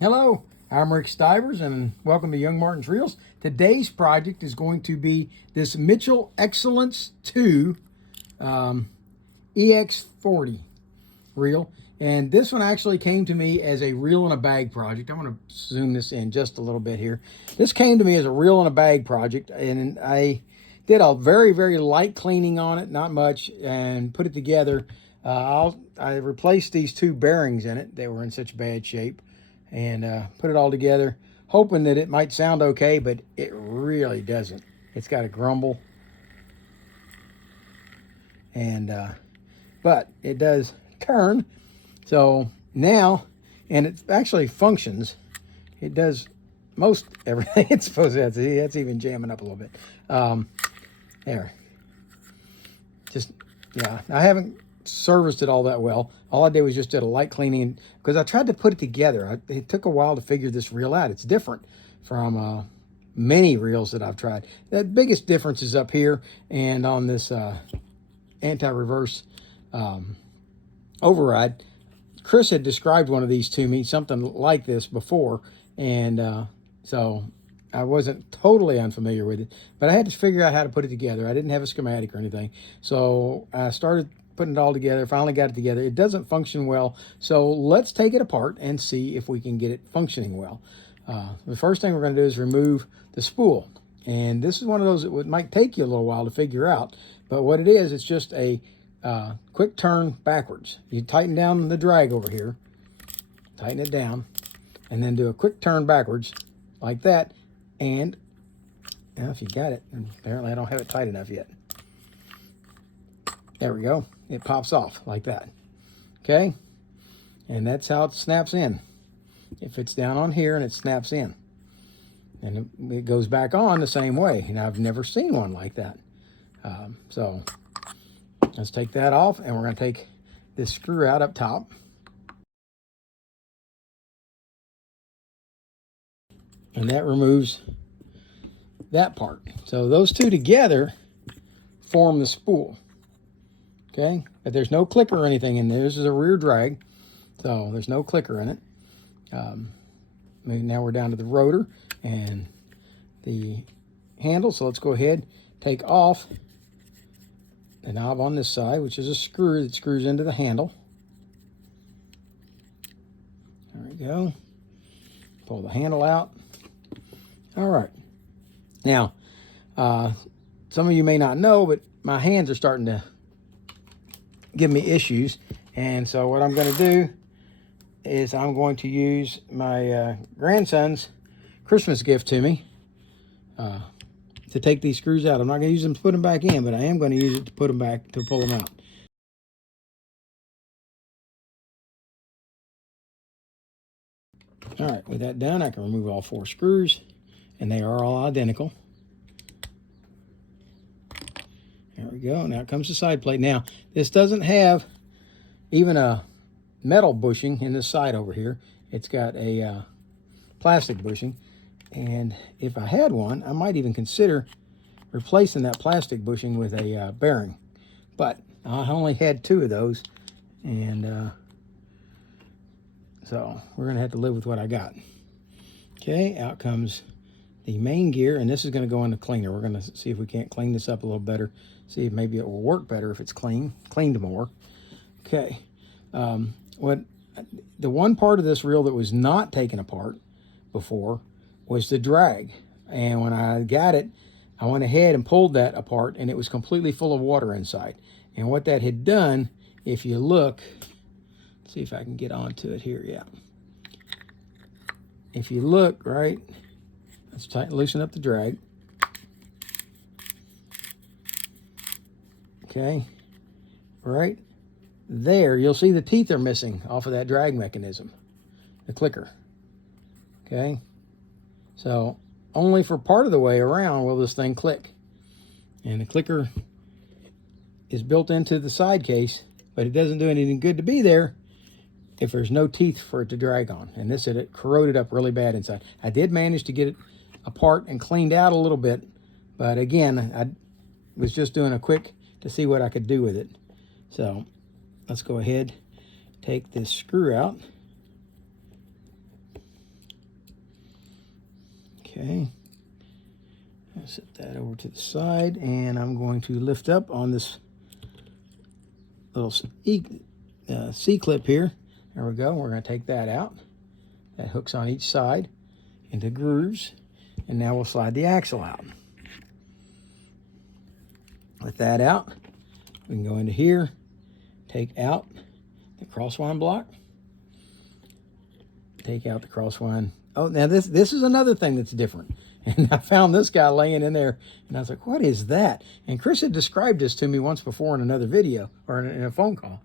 Hello, I'm Rick Stivers and welcome to Young Martin's Reels. Today's project is going to be this Mitchell Excellence II EX40 reel. And this one actually came to me as a reel in a bag project. I'm going to zoom this in just a little bit here. This came to me as a reel in a bag project, and I did a very, very light cleaning on it, not much, and put it together. I replaced these two bearings in it. They were in such bad shape, and put it all together, hoping that it might sound okay, but it really doesn't. It's got a grumble, and but it does turn. So now, and it actually functions. It does most everything it's supposed to. See, that's even jamming up a little bit. There. Just, yeah, I haven't serviced it all that well. All I did was just did a light cleaning because I tried to put it together. It took a while to figure this reel out. It's different from many reels that I've tried. The biggest difference is up here and on this anti-reverse override. Chris had described one of these to me, something like this before, and so I wasn't totally unfamiliar with it, but I had to figure out how to put it together. I didn't have a schematic or anything, so I started putting it all together, finally got it together. It doesn't function well, so let's take it apart and see if we can get it functioning well. The first thing we're going to do is remove the spool, and this is one of those that might take you a little while to figure out, but what it is, it's just a quick turn backwards. You tighten down the drag over here, tighten it down, and then do a quick turn backwards like that. And now if you got it, apparently I don't have it tight enough yet. There we go. It pops off like that. Okay, and that's how it snaps in. It fits down on here and it snaps in, and it goes back on the same way. And I've never seen one like that. So let's take that off, and we're going to take this screw out up top. And that removes that part. So those two together form the spool. Okay, but there's no clicker or anything in there. This is a rear drag, so there's no clicker in it. Now we're down to the rotor and the handle. So let's go ahead, take off the knob on this side, which is a screw that screws into the handle. There we go. Pull the handle out. All right. Now, some of you may not know, but my hands are starting to give me issues. And so what I'm going to do is I'm going to use my grandson's Christmas gift to me to take these screws out. I'm not going to use them to put them back in, but I am going to use it to put them back, to pull them out. All right, with that done, I can remove all 4 screws, and they are all identical. There we go. Now comes the side plate. Now, this doesn't have even a metal bushing in this side over here. It's got a plastic bushing, and if I had one, I might even consider replacing that plastic bushing with a bearing. But I only had 2 of those, and so we're going to have to live with what I got. Okay, out comes the main gear, and this is going to go in the cleaner. We're going to see if we can't clean this up a little better, see if maybe it will work better if it's cleaned more. Okay, the one part of this reel that was not taken apart before was the drag, and when I got it, I went ahead and pulled that apart, and it was completely full of water inside. And what that had done, if you look, let's see if I can get onto it here. Yeah, if you look, right, let's loosen up the drag. Okay, right there, you'll see the teeth are missing off of that drag mechanism, the clicker. Okay, so only for part of the way around will this thing click. And the clicker is built into the side case, but it doesn't do anything good to be there if there's no teeth for it to drag on. And this had corroded up really bad inside. I did manage to get it apart and cleaned out a little bit, but again, I was just doing a quick to see what I could do with it. So let's go ahead, take this screw out. Okay. I'll set that over to the side, and I'm going to lift up on this little C-clip here. There we go. We're going to take that out. That hooks on each side into grooves, and now we'll slide the axle out. With that out, we can go into here, take out the crosswind block, take out the crosswind. Oh, now this is another thing that's different. And I found this guy laying in there, and I was like, what is that? And Chris had described this to me once before in another video, or in a phone call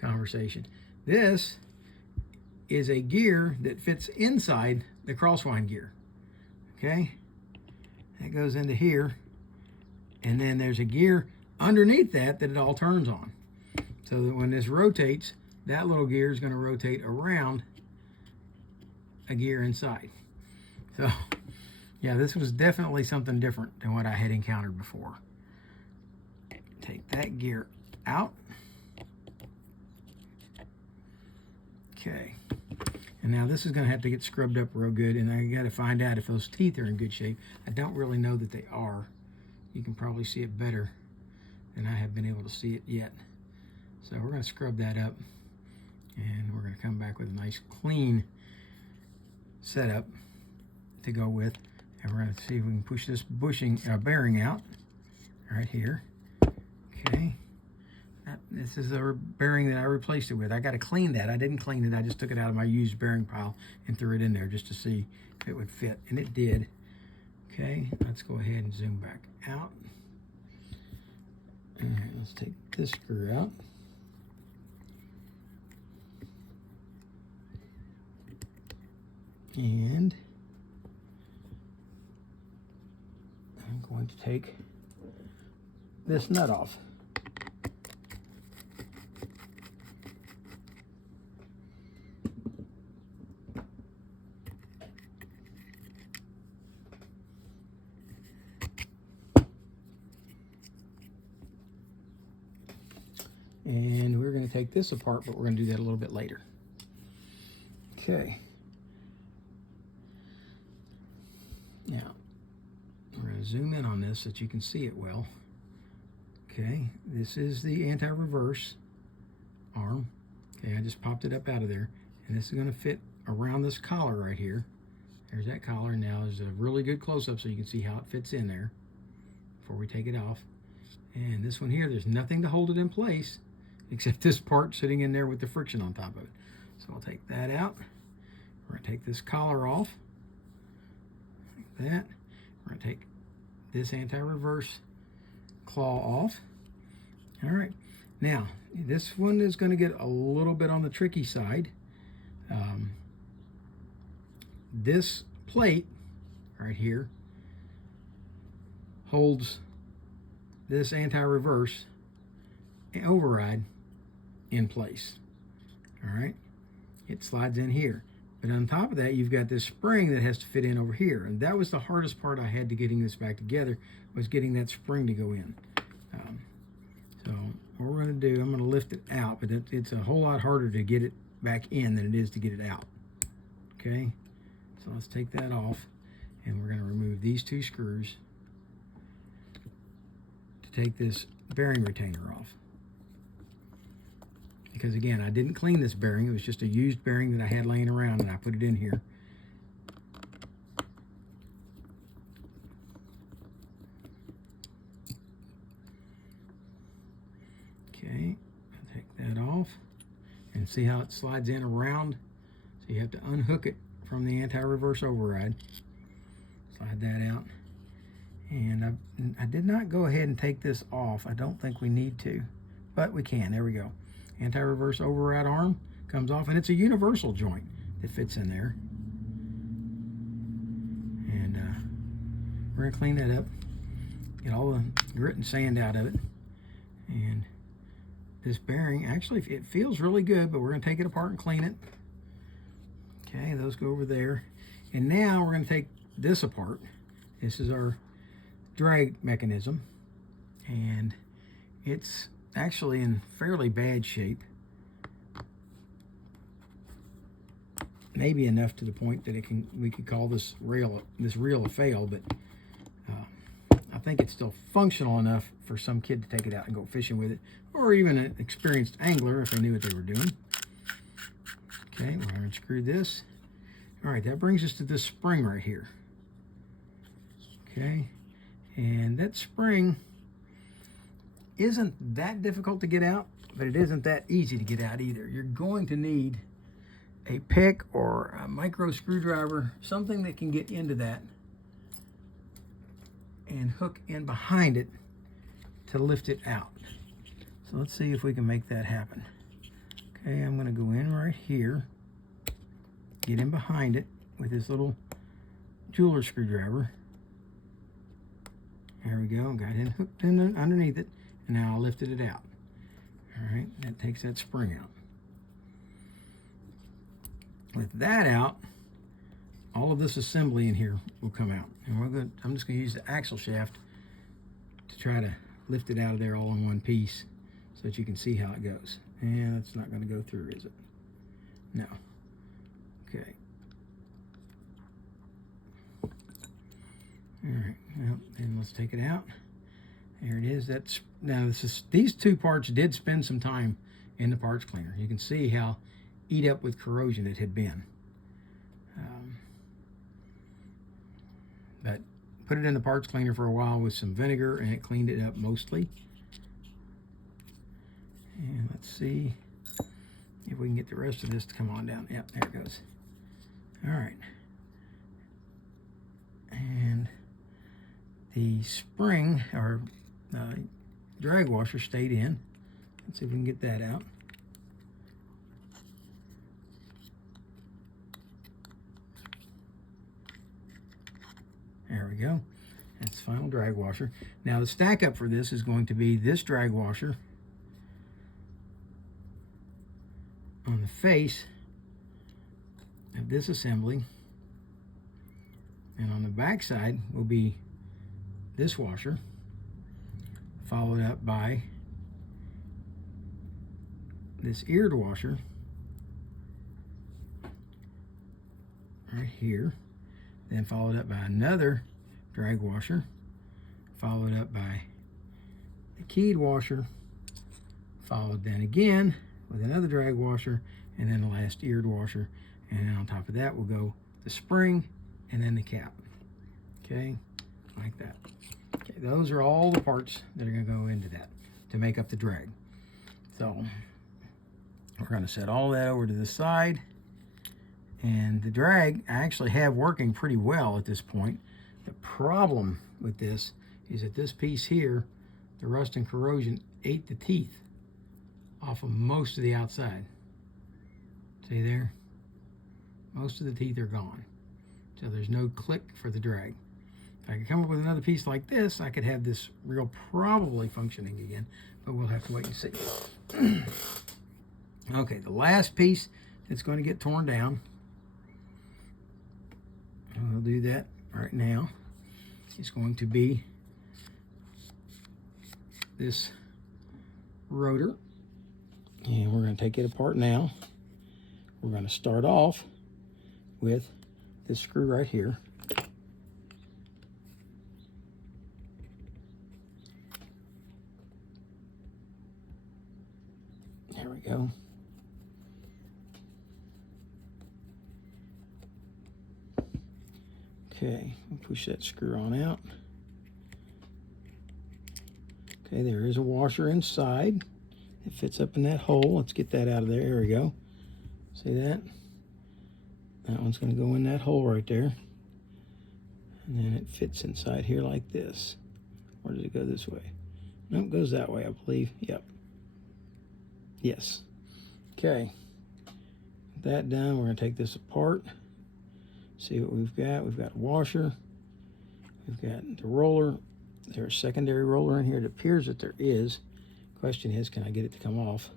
conversation. This is a gear that fits inside the crosswind gear. Okay? That goes into here, and then there's a gear underneath that it all turns on. So that when this rotates, that little gear is going to rotate around a gear inside. So, yeah, this was definitely something different than what I had encountered before. Take that gear out. Okay. And now this is going to have to get scrubbed up real good, and I got to find out if those teeth are in good shape. I don't really know that they are. You can probably see it better than I have been able to see it yet. So we're going to scrub that up, and we're going to come back with a nice clean setup to go with. And we're going to see if we can push this bearing out right here. Okay. This is a bearing that I replaced it with. I got to clean that. I didn't clean it. I just took it out of my used bearing pile and threw it in there just to see if it would fit. And it did. Okay. Let's go ahead and zoom back out. All right. Let's take this screw out. And I'm going to take this nut off. And we're going to take this apart, but we're going to do that a little bit later. Okay. Now, we're going to zoom in on this so that you can see it well. Okay, this is the anti-reverse arm. Okay, I just popped it up out of there. And this is going to fit around this collar right here. There's that collar. Now there's a really good close-up so you can see how it fits in there before we take it off. And this one here, there's nothing to hold it in place except this part sitting in there with the friction on top of it. So I'll take that out. We're going to take this collar off. Like that. We're going to take this anti-reverse claw off. All right. Now, this one is going to get a little bit on the tricky side. This plate right here holds this anti-reverse override in place. All right, it slides in here, but on top of that you've got this spring that has to fit in over here, and that was the hardest part I had to getting this back together, was getting that spring to go in. So what we're going to do, I'm going to lift it out, but it's a whole lot harder to get it back in than it is to get it out. Okay, so let's take that off, and we're going to remove these two screws to take this bearing retainer off. Because again, I didn't clean this bearing. It was just a used bearing that I had laying around, and I put it in here. Okay, I'll take that off. And see how it slides in around? So you have to unhook it from the anti-reverse override. Slide that out. And I did not go ahead and take this off. I don't think we need to, but we can. There we go. Anti-reverse override arm comes off, and it's a universal joint that fits in there. And we're gonna clean that up, get all the grit and sand out of it. And this bearing, actually, it feels really good, but we're gonna take it apart and clean it. Okay, those go over there. And now we're gonna take this apart. This is our drag mechanism, and it's actually in fairly bad shape. maybe enough to the point that we could call this reel a fail, but I think it's still functional enough for some kid to take it out and go fishing with it, or even an experienced angler if they knew what they were doing. Okay, we're going to unscrew this. All right, that brings us to this spring right here. Okay, and that spring isn't that difficult to get out, but it isn't that easy to get out either. You're going to need a pick or a micro screwdriver, something that can get into that and hook in behind it to lift it out. So let's see if we can make that happen. Okay, I'm going to go in right here, get in behind it with this little jeweler screwdriver. There we go, got it hooked in underneath it, and now I lifted it out. All right, that takes that spring out. With that out, all of this assembly in here will come out. And I'm just going to use the axle shaft to try to lift it out of there all in one piece so that you can see how it goes. And it's not going to go through, is it? No. Okay. All right, well, then let's take it out. There it is. Now these two parts did spend some time in the parts cleaner. You can see how eat up with corrosion it had been. But put it in the parts cleaner for a while with some vinegar and it cleaned it up mostly. And let's see if we can get the rest of this to come on down. Yep, there it goes. All right. And the spring or drag washer stayed in. Let's see if we can get that out. There we go. That's the final drag washer. Now the stack up for this is going to be this drag washer on the face of this assembly, and on the back side will be this washer, followed up by this eared washer right here, then followed up by another drag washer, followed up by the keyed washer, followed then again with another drag washer, and then the last eared washer, and then on top of that will go the spring and then the cap. Okay, like that. Okay, those are all the parts that are going to go into that to make up the drag. So we're going to set all that over to the side. And the drag I actually have working pretty well at this point. The problem with this is that this piece here, the rust and corrosion ate the teeth off of most of the outside. See there? Most of the teeth are gone. So there's no click for the drag. If I could come up with another piece like this, I could have this reel probably functioning again, but we'll have to wait and see. Okay, the last piece that's going to get torn down, and we'll do that right now, is going to be this rotor. And we're going to take it apart now. We're going to start off with this screw right here. There we go. Okay, we'll push that screw on out. Okay, there is a washer inside. It fits up in that hole. Let's get that out of there. There we go. See that? That one's going to go in that hole right there. And then it fits inside here like this. Or does it go this way? No, it goes that way, I believe. Yep. Yes. Okay. With that done, we're going to take this apart. See what we've got. We've got a washer. We've got the roller. There's a secondary roller in here. It appears that there is. Question is, can I get it to come off?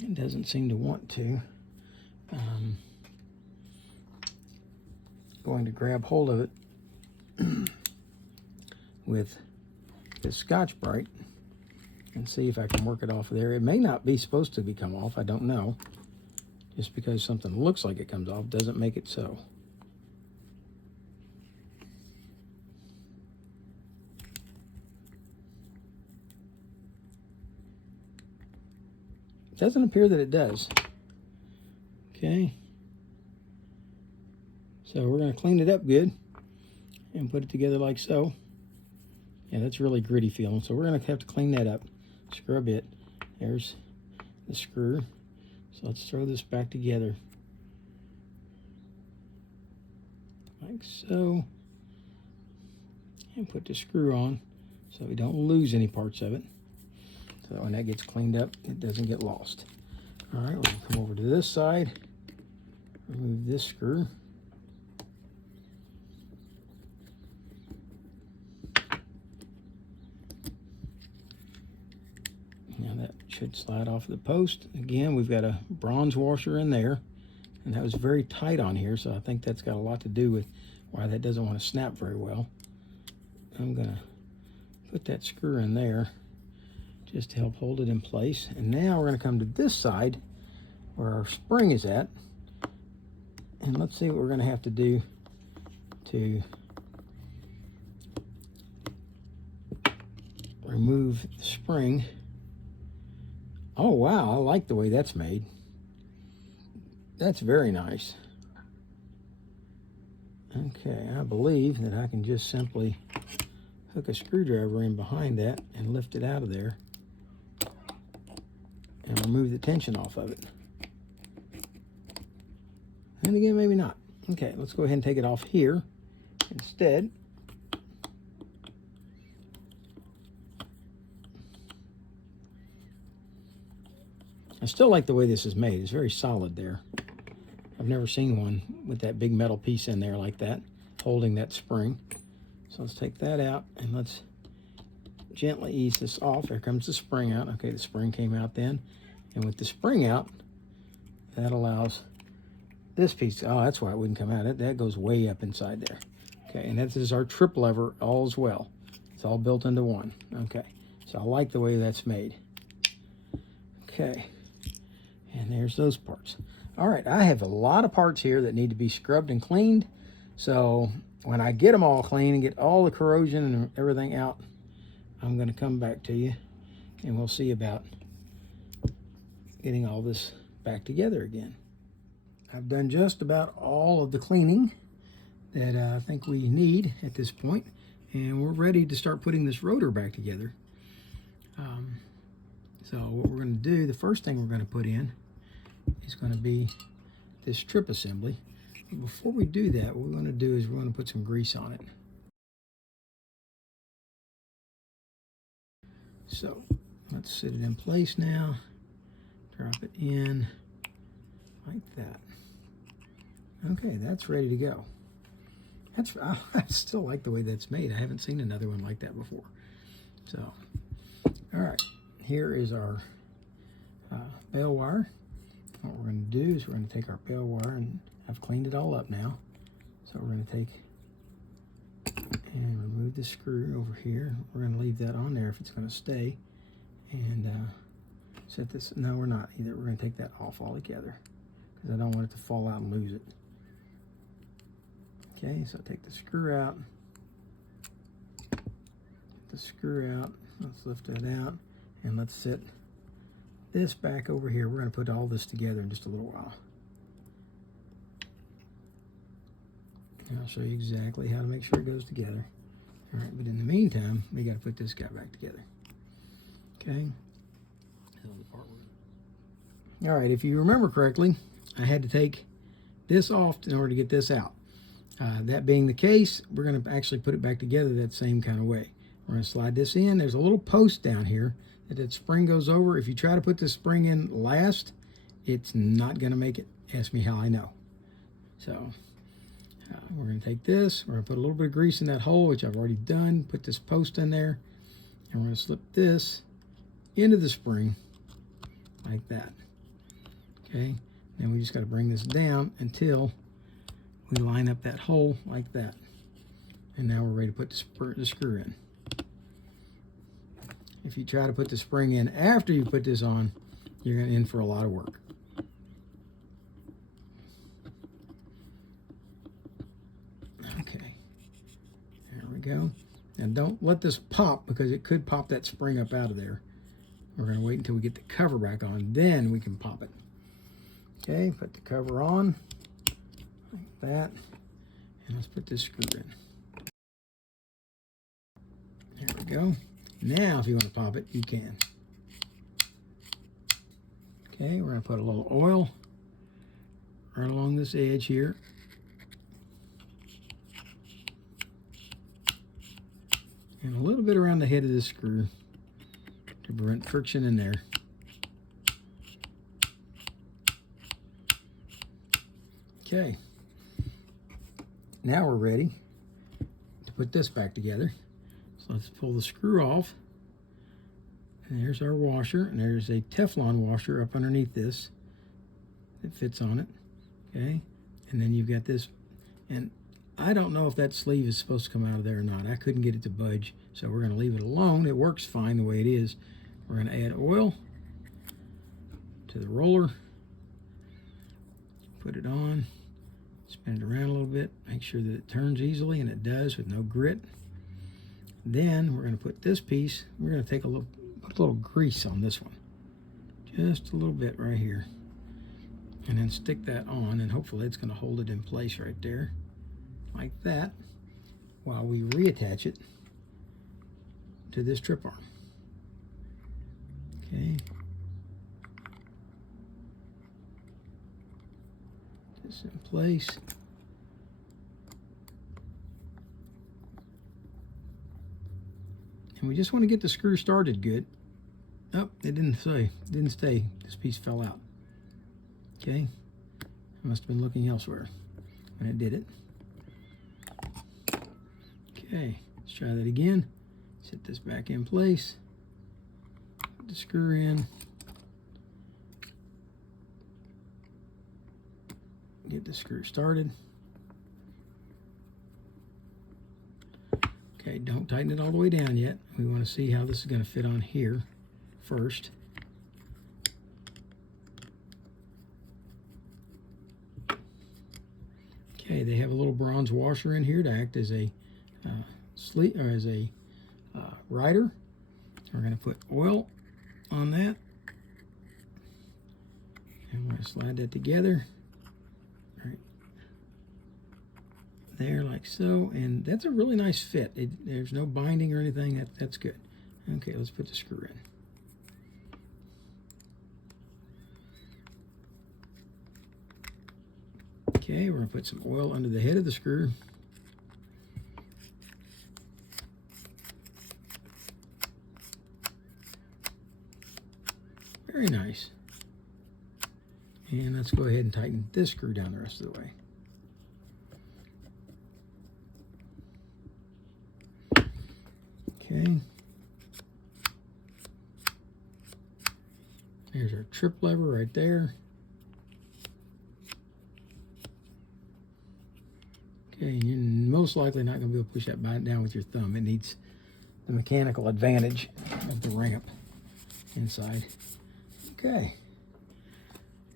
It doesn't seem to want to. Going to grab hold of it with this Scotch-Brite and see if I can work it off of there. It may not be supposed to be come off, I don't know. Just because something looks like it comes off doesn't make it so. It doesn't appear that it does. Okay. So we're going to clean it up good and put it together like so. Yeah, that's really gritty feeling. So we're going to have to clean that up. Scrub it. There's the screw. So let's throw this back together. Like so. And put the screw on so we don't lose any parts of it. So that when that gets cleaned up, it doesn't get lost. All right, we're going to come over to this side. Remove this screw. Now that should slide off the post. Again, we've got a bronze washer in there, and that was very tight on here, so I think that's got a lot to do with why that doesn't want to snap very well. I'm going to put that screw in there just to help hold it in place. And now we're going to come to this side where our spring is at, and let's see what we're going to have to do to remove the spring. Oh wow, I like the way that's made. That's very nice. Okay, I believe that I can just simply hook a screwdriver in behind that and lift it out of there and remove the tension off of it. And again, maybe not. Okay, let's go ahead and take it off here instead. I still like the way this is made. It's very solid there. I've never seen one with that big metal piece in there like that, holding that spring. So let's take that out and let's gently ease this off. There comes the spring out. Okay, the spring came out then. And with the spring out, that allows this piece, oh, that's why it wouldn't come out. That goes way up inside there. Okay, and this is our trip lever all as well. It's all built into one. Okay, so I like the way that's made. Okay, and there's those parts. All right, I have a lot of parts here that need to be scrubbed and cleaned. So when I get them all clean and get all the corrosion and everything out, I'm going to come back to you and we'll see about getting all this back together again. I've done just about all of the cleaning that I think we need at this point, and we're ready to start putting this rotor back together. So what we're going to do, the first thing we're going to put in is going to be this trip assembly. But before we do that, what we're going to do is we're going to put some grease on it. So let's sit it in place now. Drop it in like that. Okay, that's ready to go. I still like the way that's made. I haven't seen another one like that before. So, all right, here is our bale wire. What we're going to do is we're going to take our bale wire, and I've cleaned it all up now. So we're going to take and remove the screw over here. We're going to leave that on there if it's going to stay. And set this, no we're not either. We're going to take that off altogether because I don't want it to fall out and lose it. Okay, so take the screw out. Get the screw out. Let's lift that out and let's set this back over here. We're going to put all this together in just a little while. And I'll show you exactly how to make sure it goes together. All right, but in the meantime, we got to put this guy back together. Okay. All right, if you remember correctly, I had to take this off in order to get this out. That being the case, we're going to actually put it back together that same kind of way. We're going to slide this in. There's a little post down here that spring goes over. If you try to put this spring in last, it's not going to make it. Ask me how I know. So we're going to take this. We're going to put a little bit of grease in that hole, which I've already done. Put this post in there, and we're going to slip this into the spring like that. Okay, then we just got to bring this down until we line up that hole like that. And now we're ready to put the screw in. if you try to put the spring in after you put this on, you're going to in for a lot of work. Okay, there we go. And don't let this pop, because it could pop that spring up out of there. We're going to wait until we get the cover back on, then we can pop it. Okay, put the cover on like that, and let's put this screw in. There we go. Now, if you want to pop it, you can. Okay, we're going to put a little oil right along this edge here. And a little bit around the head of this screw to prevent friction in there. Okay, now we're ready to put this back together. So let's pull the screw off. And there's our washer, and there's a Teflon washer up underneath this that fits on it. Okay, and then you've got this, and I don't know if that sleeve is supposed to come out of there or not. I couldn't get it to budge, so we're going to leave it alone. It works fine the way it is. We're going to add oil to the roller, put it on, spin it around a little bit, make sure that it turns easily, and it does with no grit. Then we're going to put this piece, we're going to take put a little grease on this one, just a little bit right here, and then stick that on, and hopefully it's going to hold it in place right there, like that, while we reattach it to this trip arm. Okay. This in place. And we just want to get the screw started good. Oh, it didn't stay. It didn't stay. This piece fell out. Okay. I must have been looking elsewhere when it did it. Okay, let's try that again. Set this back in place. Put the screw in. Get the screw started. Okay, don't tighten it all the way down yet. We want to see how this is going to fit on here first. Okay, they have a little bronze washer in here to act as a sleeve, or as a rider. We're going to put oil on that, and we're going to slide that together right there, like so. And that's a really nice fit. There's no binding or anything. That's good. Okay, let's put the screw in. Okay, we're going to put some oil under the head of the screw. Very nice. And let's go ahead and tighten this screw down the rest of the way. Okay. There's our trip lever right there. Okay, you're most likely not going to be able to push that down with your thumb. It needs the mechanical advantage of the ramp inside. Okay,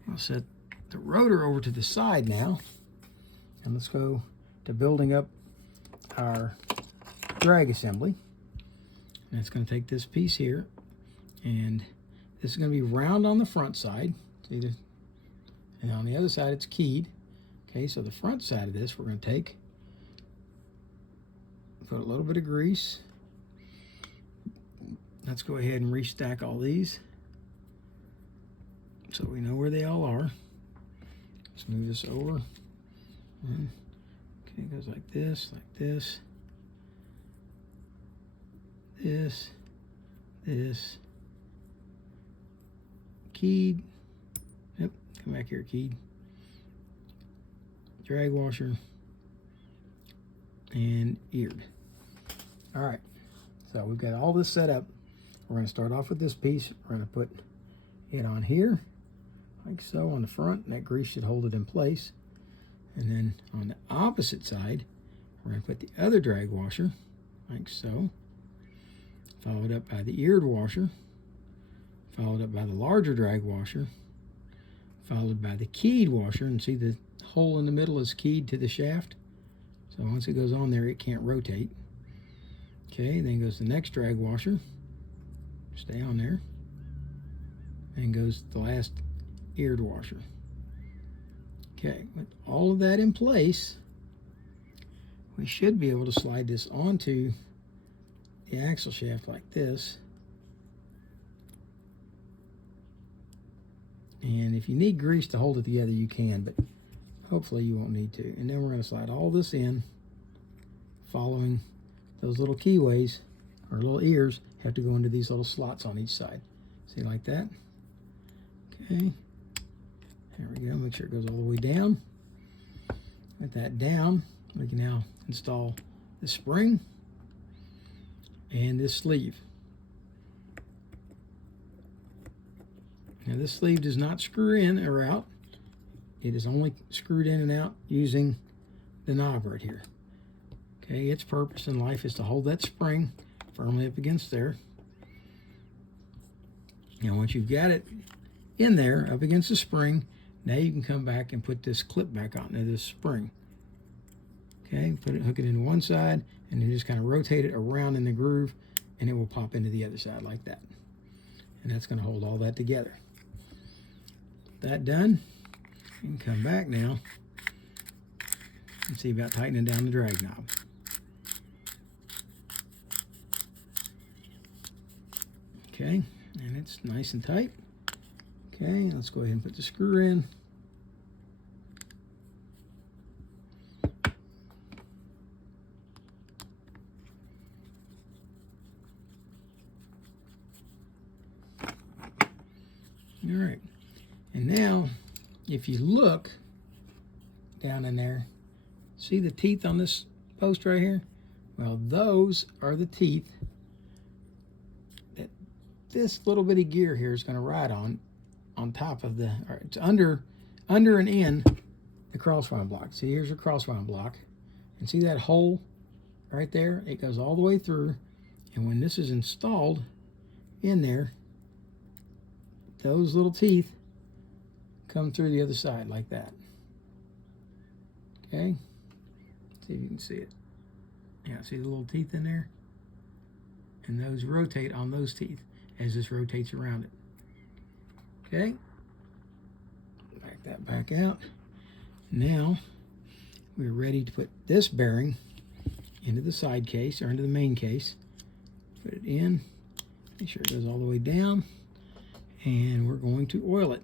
I'll set the rotor over to the side now, and let's go to building up our drag assembly. And it's going to take this piece here, and this is going to be round on the front side. See, and on the other side it's keyed. Okay, so the front side of this we're going to put a little bit of grease. Let's go ahead and restack all these so we know where they all are. Let's move this over. Okay, it goes like this, this, keyed. Yep, come back here, keyed. Drag washer and eared. All right, so we've got all this set up. We're going to start off with this piece. We're going to put it on here, like so, on the front, and that grease should hold it in place. And then on the opposite side, we're going to put the other drag washer, like so. followed up by the eared washer, followed up by the larger drag washer, followed by the keyed washer, and see the hole in the middle is keyed to the shaft. So once it goes on there, it can't rotate. Okay, then goes the next drag washer, stay on there, and goes the last eared washer. Okay, with all of that in place, we should be able to slide this onto the axle shaft like this. And if you need grease to hold it together, you can, but hopefully you won't need to. And then we're going to slide all this in, following those little keyways, or little ears, have to go into these little slots on each side. See, like that? Okay. There we go. Make sure it goes all the way down. With that down, we can now install the spring and this sleeve. Now this sleeve does not screw in or out. It is only screwed in and out using the knob right here. Okay, its purpose in life is to hold that spring firmly up against there. Now once you've got it in there, up against the spring, now you can come back and put this clip back onto this spring. Okay, hook it into one side, and you just kind of rotate it around in the groove, and it will pop into the other side like that. And that's going to hold all that together. That done, you can come back now and see about tightening down the drag knob. Okay, and it's nice and tight. Okay, let's go ahead and put the screw in. All right, and now if you look down in there, see the teeth on this post right here? Well, those are the teeth that this little bitty gear here is going to ride on top of the, or it's under and in the crosswind block. See, here's your crosswind block, and see that hole right there? It goes all the way through, and when this is installed in there, those little teeth come through the other side like that. Okay, see if you can see it. Yeah, see the little teeth in there? And those rotate on those teeth as this rotates around it. Okay, back that back out. Now we're ready to put this bearing into the side case, or into the main case. Put it in, make sure it goes all the way down, and we're going to oil it.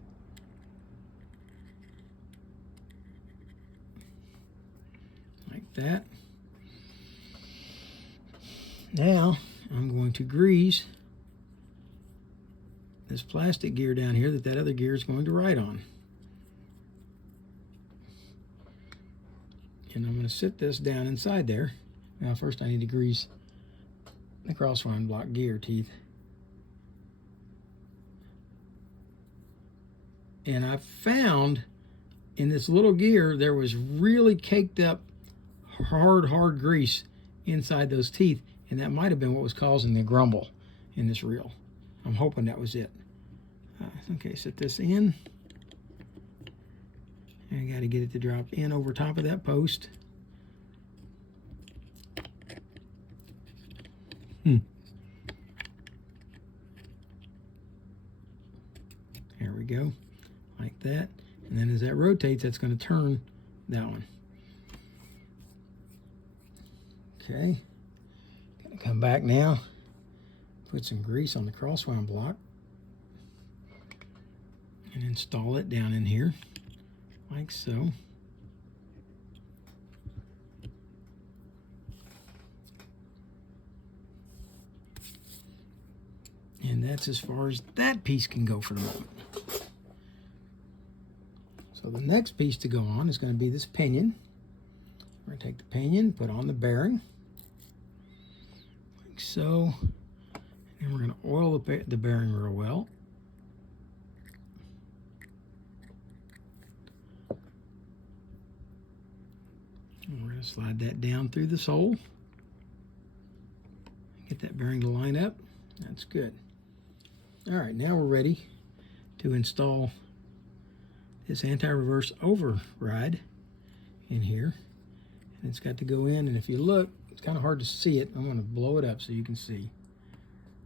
Like that. Now I'm going to grease this plastic gear down here that other gear is going to ride on. And I'm going to sit this down inside there. Now first I need to grease the crosswind block gear teeth. And I found in this little gear there was really caked up hard grease inside those teeth, and that might have been what was causing the grumble in this reel. I'm hoping that was it. Okay, set this in. I got to get it to drop in over top of that post. There we go, like that. And then as that rotates, that's going to turn that one. Okay, gonna come back now, put some grease on the crosswind block, and install it down in here, like so. And that's as far as that piece can go for the moment. So the next piece to go on is going to be this pinion. We're going to take the pinion, put on the bearing, like so. And we're going to oil the bearing real well. And we're going to slide that down through this hole. Get that bearing to line up. That's good. All right, now we're ready to install this anti-reverse override in here. And it's got to go in, and if you look, it's kind of hard to see it. I'm going to blow it up so you can see.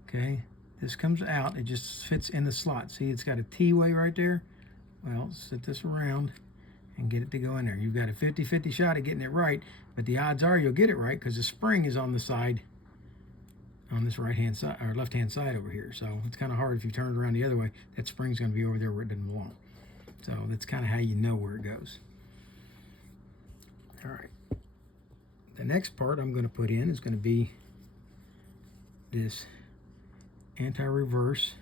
Okay, this comes out. It just fits in the slot. See, it's got a T-way right there. Well, set this around and get it to go in there. You've got a 50-50 shot at getting it right, but the odds are you'll get it right because the spring is on the side, on this right-hand side, or left-hand side over here. So it's kind of hard if you turn it around the other way. That spring's going to be over there where it doesn't belong. So that's kind of how you know where it goes. All right. The next part I'm going to put in is going to be this anti-reverse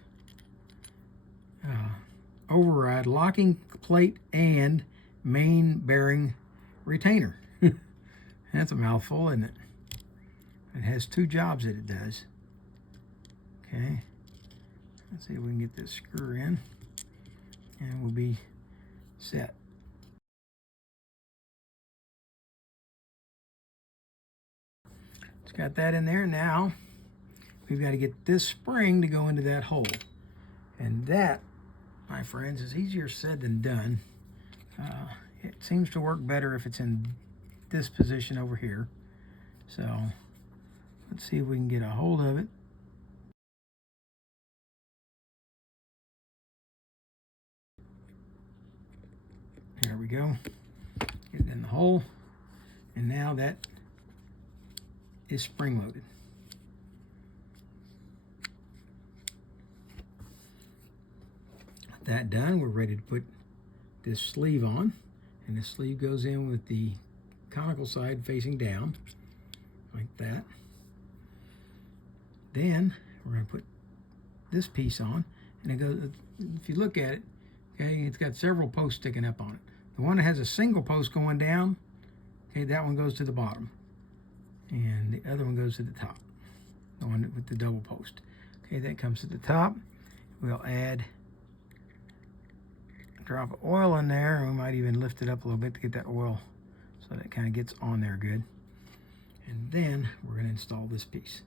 override locking plate and main bearing retainer. That's a mouthful, isn't it? It has two jobs that it does. Okay. Let's see if we can get this screw in, and we'll be set. It's got that in there. Now we've got to get this spring to go into that hole, and that, my friends, is easier said than done. It seems to work better if it's in this position over here. So let's see if we can get a hold of it. There we go. Get it in the hole, and now that is spring loaded. With that done, we're ready to put this sleeve on, and the sleeve goes in with the conical side facing down like that. Then we're going to put this piece on, and it goes, if you look at it, okay, it's got several posts sticking up on it. The one that has a single post going down, okay, that one goes to the bottom, and the other one goes to the top, the one with the double post. Okay, that comes to the top. We'll add a drop of oil in there, and we might even lift it up a little bit to get that oil so that it kind of gets on there good. And then we're going to install this piece.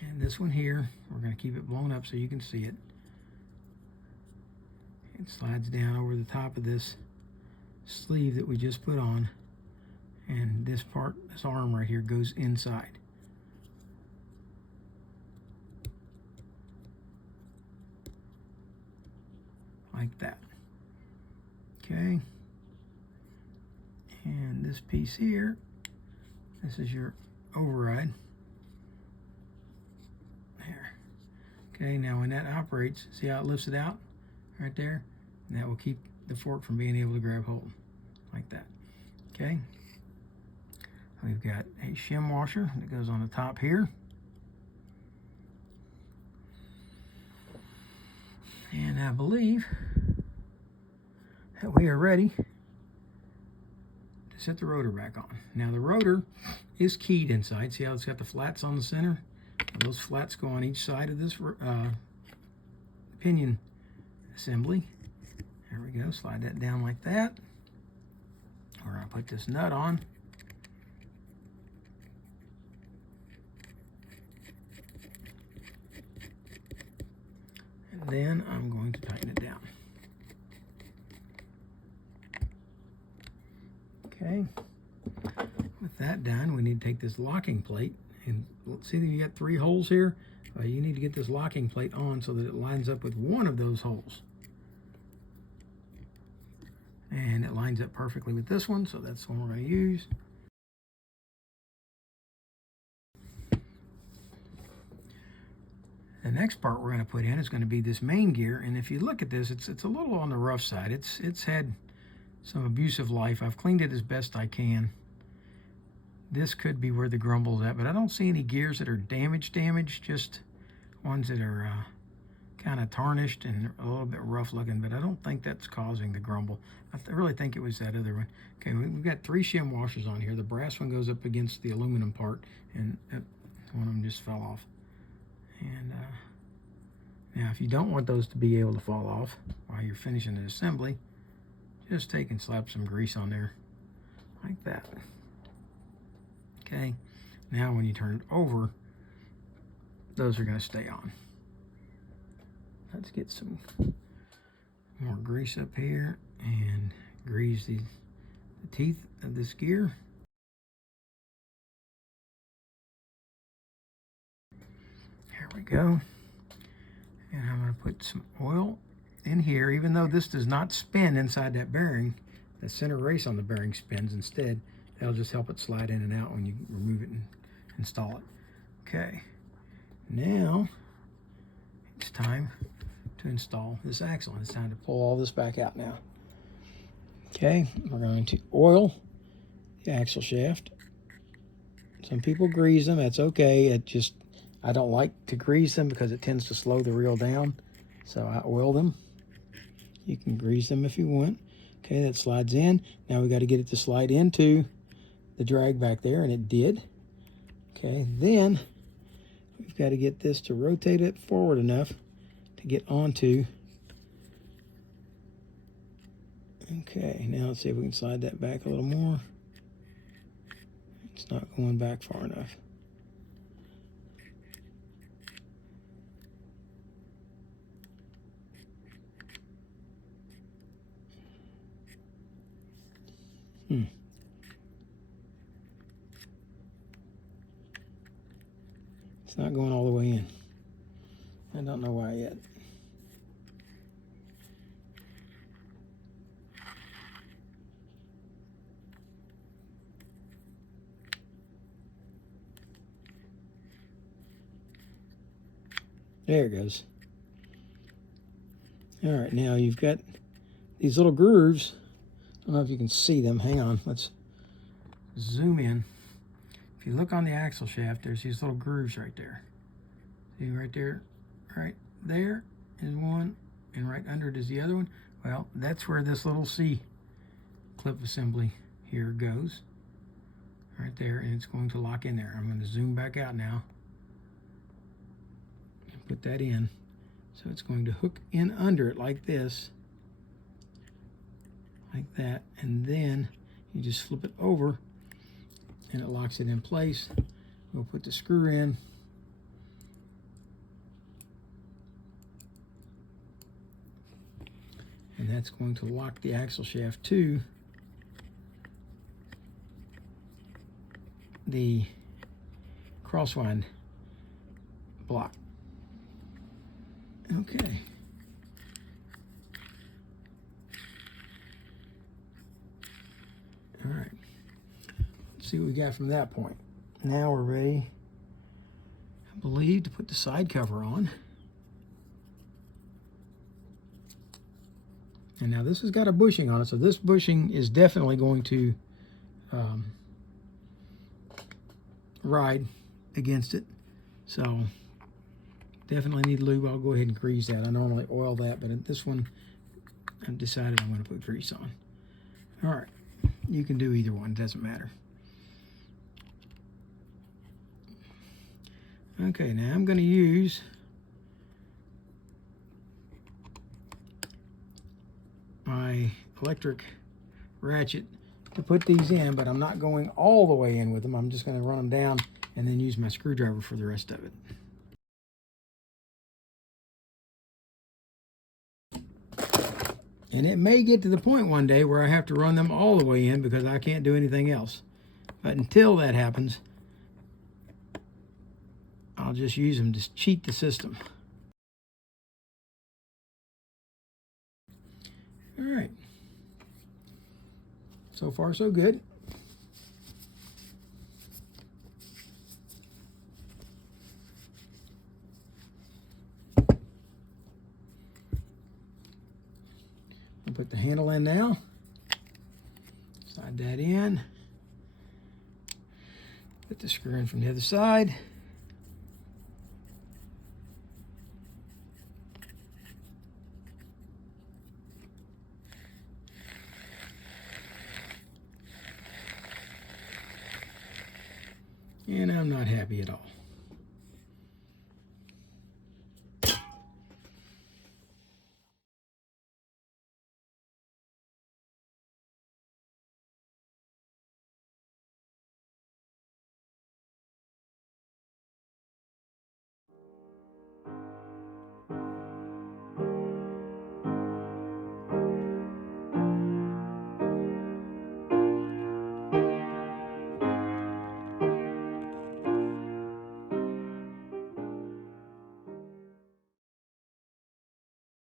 And this one here, we're going to keep it blown up so you can see it. It slides down over the top of this sleeve that we just put on, and this part, this arm right here, goes inside. Like that. Okay. And this piece here, this is your override. There. Okay, now when that operates, see how it lifts it out right there? And that will keep the fork from being able to grab hold like that. Okay. We've got a shim washer that goes on the top here. And I believe that we are ready to set the rotor back on. Now the rotor is keyed inside. See how it's got the flats on the center? Those flats go on each side of this pinion assembly. There we go. Slide that down like that. We're going to put this nut on. And then I'm going to tighten it down. Okay. With that done, we need to take this locking plate, and see that you got 3 holes here? You need to get this locking plate on so that it lines up with one of those holes. And it lines up perfectly with this one, so that's the one we're going to use. The next part we're going to put in is going to be this main gear, and if you look at this, it's a little on the rough side. It's had some abusive life. I've cleaned it as best I can. This could be where the grumble's at, but I don't see any gears that are damaged, just ones that are kind of tarnished and a little bit rough looking, but I don't think that's causing the grumble. I really think it was that other one. Okay, we've got 3 shim washers on here. The brass one goes up against the aluminum part, and one of them just fell off. And now if you don't want those to be able to fall off while you're finishing the assembly, just take and slap some grease on there like that. Okay, now when you turn it over, those are going to stay on. Let's get some more grease up here and grease the teeth of this gear. There we go. And I'm going to put some oil in here, even though this does not spin inside that bearing. The center race on the bearing spins instead. That'll just help it slide in and out when you remove it and install it. Okay, now it's time to install this axle. It's time to pull all this back out now. Okay, we're going to oil the axle shaft. Some people grease them, that's okay. I don't like to grease them because it tends to slow the reel down. So I oil them. You can grease them if you want. Okay, that slides in. Now we got to get it to slide into the drag back there, and it did. Okay, then we've got to get this to rotate it forward enough to get onto. Okay, now let's see if we can slide that back a little more. It's not going back far enough. It's not going all the way in. I don't know why yet. There it goes. All right, now you've got these little grooves. I don't know if you can see them. Hang on, let's zoom in. If you look on the axle shaft, there's these little grooves right there. See right there? Right there is one, and right under it is the other one. Well, that's where this little C clip assembly here goes. Right there, and it's going to lock in there. I'm going to zoom back out now and put that in. So it's going to hook in under it like this, like that, and then you just flip it over and it locks it in place. We'll put the screw in. And that's going to lock the axle shaft to the crosswind block. Okay. All right. Let's see what we got from that point. Now we're ready, I believe, to put the side cover on. And now this has got a bushing on it, so this bushing is definitely going to ride against it. So definitely need lube. I'll go ahead and grease that. I normally oil that, but at this one, I've decided I'm going to put grease on. All right, you can do either one, it doesn't matter. Okay, now I'm going to use my electric ratchet to put these in, but I'm not going all the way in with them. I'm just going to run them down and then use my screwdriver for the rest of it. And it may get to the point one day where I have to run them all the way in because I can't do anything else. But until that happens, I'll just use them to cheat the system. All right. So far, so good. I'll put the handle in now. Slide that in. Put the screw in from the other side. And I'm not happy at all.